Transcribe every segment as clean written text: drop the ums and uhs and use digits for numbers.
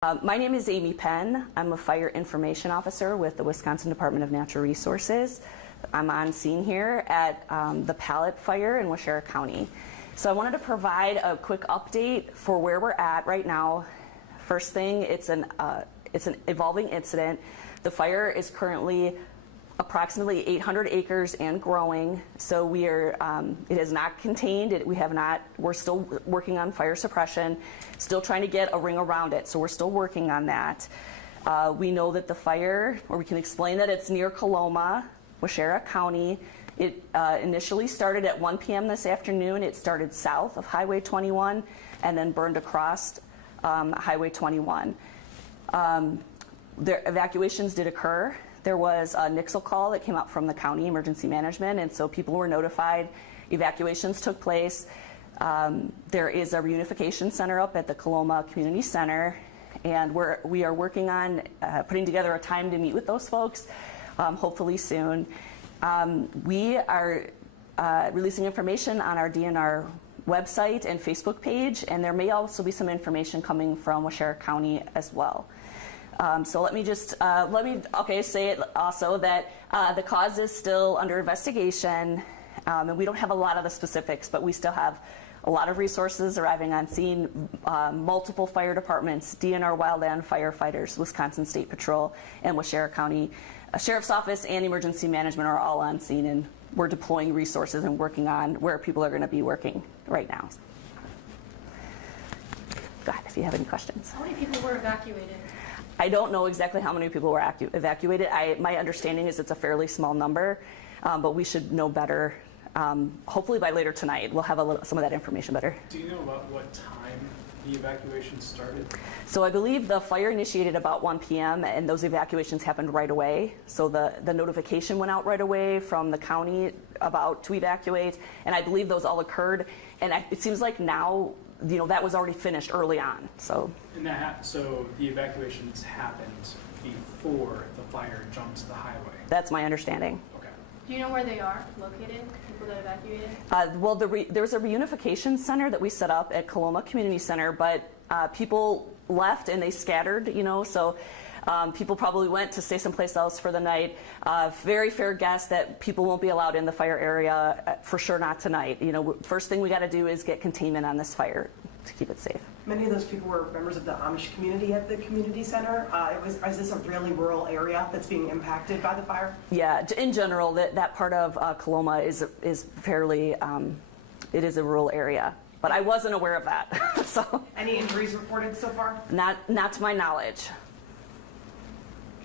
My name is Amy Penn. I'm a fire information officer with the Wisconsin Department of Natural Resources. I'm on scene here at the Pallet Fire in Waushara County. So I wanted to provide a quick update for where we're at right now. First thing, it's an evolving incident. The fire is currently approximately 800 acres and growing. So we are, it is not contained. We're still working on fire suppression, still trying to get a ring around it. So we're still working on that. We know that the fire, or we can explain that it's near Coloma, Waushara County. It initially started at 1 p.m. this afternoon. It started south of Highway 21 and then burned across Highway 21. The evacuations did occur. There was a Nixle call that came out from the county emergency management, and so people were notified. Evacuations took place. There is a reunification center up at the Coloma Community Center, and we are working on putting together a time to meet with those folks, hopefully soon. We are releasing information on our DNR website and Facebook page, and there may also be some information coming from Waushara County as well. So let me just say it also that the cause is still under investigation, and we don't have a lot of the specifics, but we still have a lot of resources arriving on scene, multiple fire departments, DNR wildland firefighters, Wisconsin State Patrol, and Waushara County Sheriff's Office and Emergency Management are all on scene, and we're deploying resources and working on where people are going to be working right now. Go ahead if you have any questions. How many people were evacuated? I don't know exactly how many people were evacuated. My understanding is it's a fairly small number, but we should know better. Hopefully by later tonight, we'll have some of that information better. Do you know about what time the evacuation started? So I believe the fire initiated about 1 p.m. and those evacuations happened right away. So the notification went out right away from the county about to evacuate, and I believe those all occurred. And it seems like now, that was already finished early on. So. And so the evacuations happened before the fire jumped the highway? That's my understanding. Okay. Do you know where they are located, people that evacuated? Well, there's a reunification center that we set up at Coloma Community Center, but people left and they scattered, so people probably went to stay someplace else for the night. Very fair guess that people won't be allowed in the fire area, for sure not tonight. First thing we got to do is get containment on this fire to keep it safe. Many of those people were members of the Amish community at the community center. Is this a really rural area that's being impacted by the fire? Yeah, in general, that part of Coloma is fairly, it is a rural area. But I wasn't aware of that. So. Any injuries reported so far? Not to my knowledge.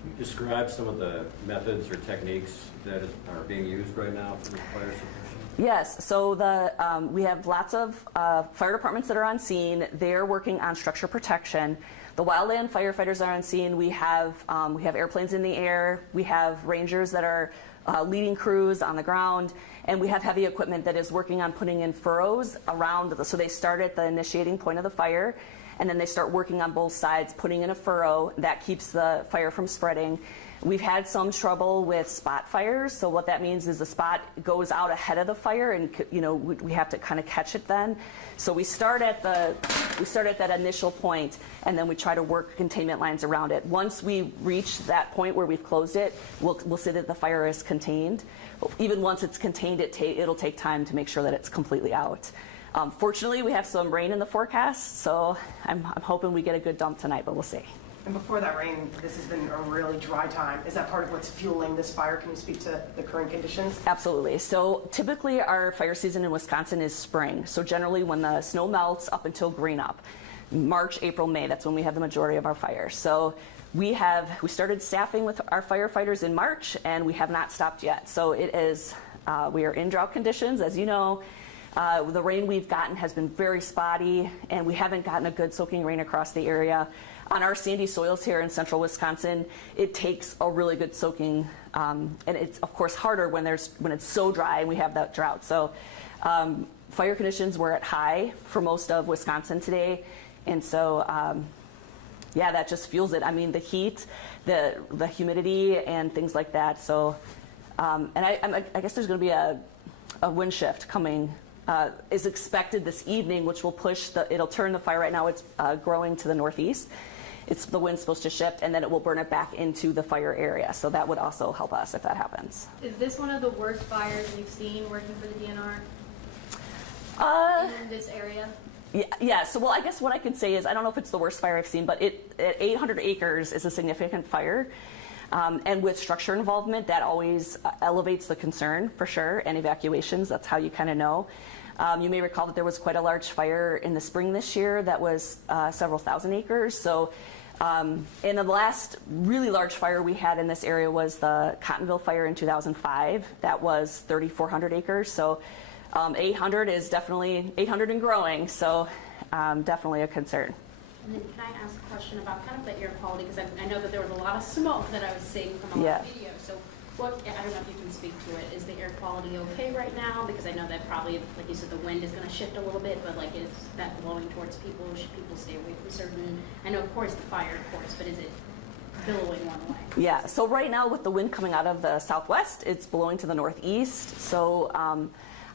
Can you describe some of the methods or techniques that are being used right now for the fire suppression? Yes, so we have lots of fire departments that are on scene. They're working on structure protection. The wildland firefighters are on scene. We have airplanes in the air. We have rangers that are leading crews on the ground, and we have heavy equipment that is working on putting in furrows around. So they start at the initiating point of the fire, and then they start working on both sides, putting in a furrow that keeps the fire from spreading. We've had some trouble with spot fires, so what that means is the spot goes out ahead of the fire, and we have to kind of catch it then. So we start at that initial point, and then we try to work containment lines around it. Once we reach that point where we've closed it, we'll say that the fire is contained. Even once it's contained, it'll take time to make sure that it's completely out. Fortunately, we have some rain in the forecast, so I'm hoping we get a good dump tonight, but we'll see. And before that rain, this has been a really dry time. Is that part of what's fueling this fire? Can you speak to the current conditions? Absolutely. So typically our fire season in Wisconsin is spring. So generally when the snow melts up until green up, March, April, May, that's when we have the majority of our fires. So we started staffing with our firefighters in March, and we have not stopped yet. So it is, we are in drought conditions, as you know. The rain we've gotten has been very spotty, and we haven't gotten a good soaking rain across the area. On our sandy soils here in central Wisconsin, it takes a really good soaking, and it's of course harder when it's so dry and we have that drought. So fire conditions were at high for most of Wisconsin today, and so yeah, that just fuels it. I mean, the heat, the humidity, and things like that. So, and I guess there's going to be a wind shift coming. Is expected this evening, which will it'll turn the fire. Right now it's growing to the northeast, the wind's supposed to shift, and then it will burn it back into the fire area. So that would also help us if that happens. Is this one of the worst fires you've seen working for the DNR in this area? Yeah, so well, I guess what I can say is I don't know if it's the worst fire I've seen, but at 800 acres is a significant fire. And with structure involvement, that always elevates the concern for sure, and evacuations, that's how you kind of know. You may recall that there was quite a large fire in the spring this year that was several thousand acres. So and the last really large fire we had in this area was the Cottonville fire in 2005. That was 3,400 acres. So 800 is definitely 800 and growing, so definitely a concern. And then can I ask a question about kind of the air quality? Because I know that there was a lot of smoke that I was seeing from a lot of videos. So what, I don't know if you can speak to it. Is the air quality okay right now? Because I know that probably, like you said, the wind is going to shift a little bit, but like is that blowing towards people? Should people stay away from certain, I know of course the fire, of course, but is it billowing one way? Yeah, so right now with the wind coming out of the southwest, it's blowing to the northeast. So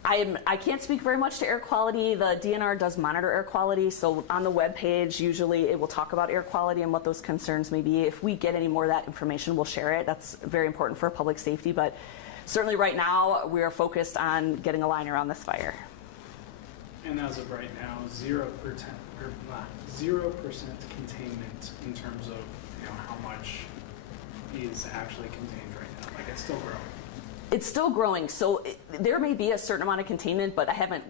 I can't speak very much to air quality. The DNR does monitor air quality, so on the webpage, usually it will talk about air quality and what those concerns may be. If we get any more of that information, we'll share it. That's very important for public safety, but certainly right now, we are focused on getting a line around this fire. And as of right now, 0% containment in terms of how much is actually contained right now. Like it's still growing. It's still growing, so there may be a certain amount of containment, but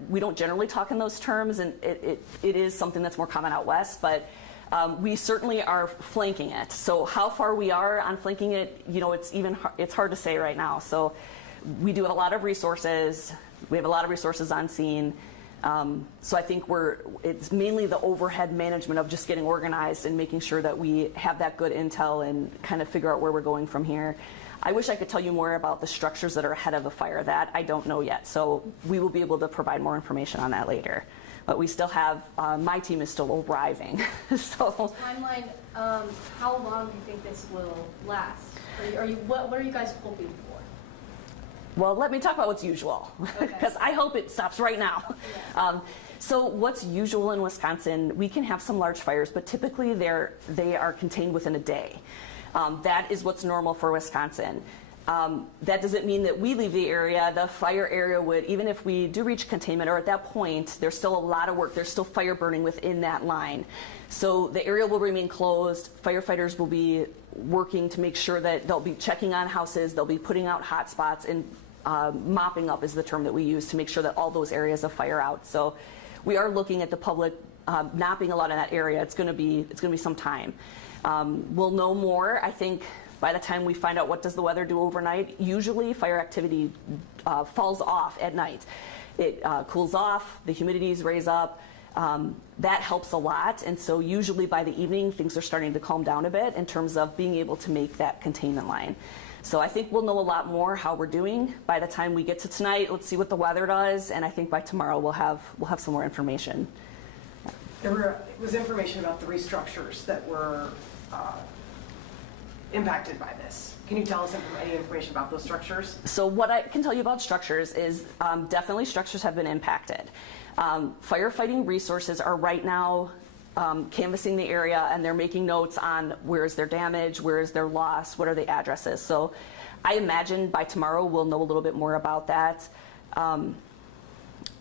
we don't generally talk in those terms, and it is something that's more common out west, but we certainly are flanking it. So how far we are on flanking it, it's hard to say right now. So we do have a lot of resources. We have a lot of resources on scene. So I think it's mainly the overhead management of just getting organized and making sure that we have that good intel and kind of figure out where we're going from here. I wish I could tell you more about the structures that are ahead of the fire. That I don't know yet. So we will be able to provide more information on that later. But we still have, my team is still arriving. So Timeline, how long do you think this will last? What are you guys hoping for? Well, let me talk about what's usual, because I hope it stops right now. Yeah. So what's usual in Wisconsin, we can have some large fires, but typically they are contained within a day. That is what's normal for Wisconsin. That doesn't mean that we leave the area. The fire area would, even if we do reach containment, or at that point, there's still a lot of work. There's still fire burning within that line. So the area will remain closed. Firefighters will be working to make sure that they'll be checking on houses. They'll be putting out hot spots, and mopping up is the term that we use to make sure that all those areas of fire out. So we are looking at the public not being allowed in that area. It's going to be some time. We'll know more, I think, by the time we find out what does the weather do overnight. Usually fire activity falls off at night. It cools off, the humidities raise up. That helps a lot, and so usually by the evening things are starting to calm down a bit in terms of being able to make that containment line. So I think we'll know a lot more how we're doing by the time we get to tonight. Let's see what the weather does, and I think by tomorrow we'll have some more information. There was information about 3 structures that were impacted by this. Can you tell us any information about those structures? So what I can tell you about structures is definitely structures have been impacted. Firefighting resources are right now canvassing the area, and they're making notes on where is their damage, where is their loss, what are the addresses. So I imagine by tomorrow we'll know a little bit more about that.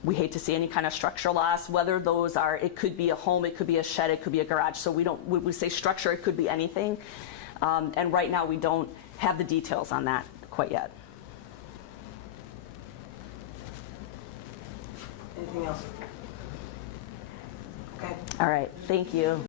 We hate to see any kind of structural loss, whether those are, it could be a home, it could be a shed, it could be a garage. So when we say structure, it could be anything. And right now we don't have the details on that quite yet. Anything else? Okay. All right, thank you.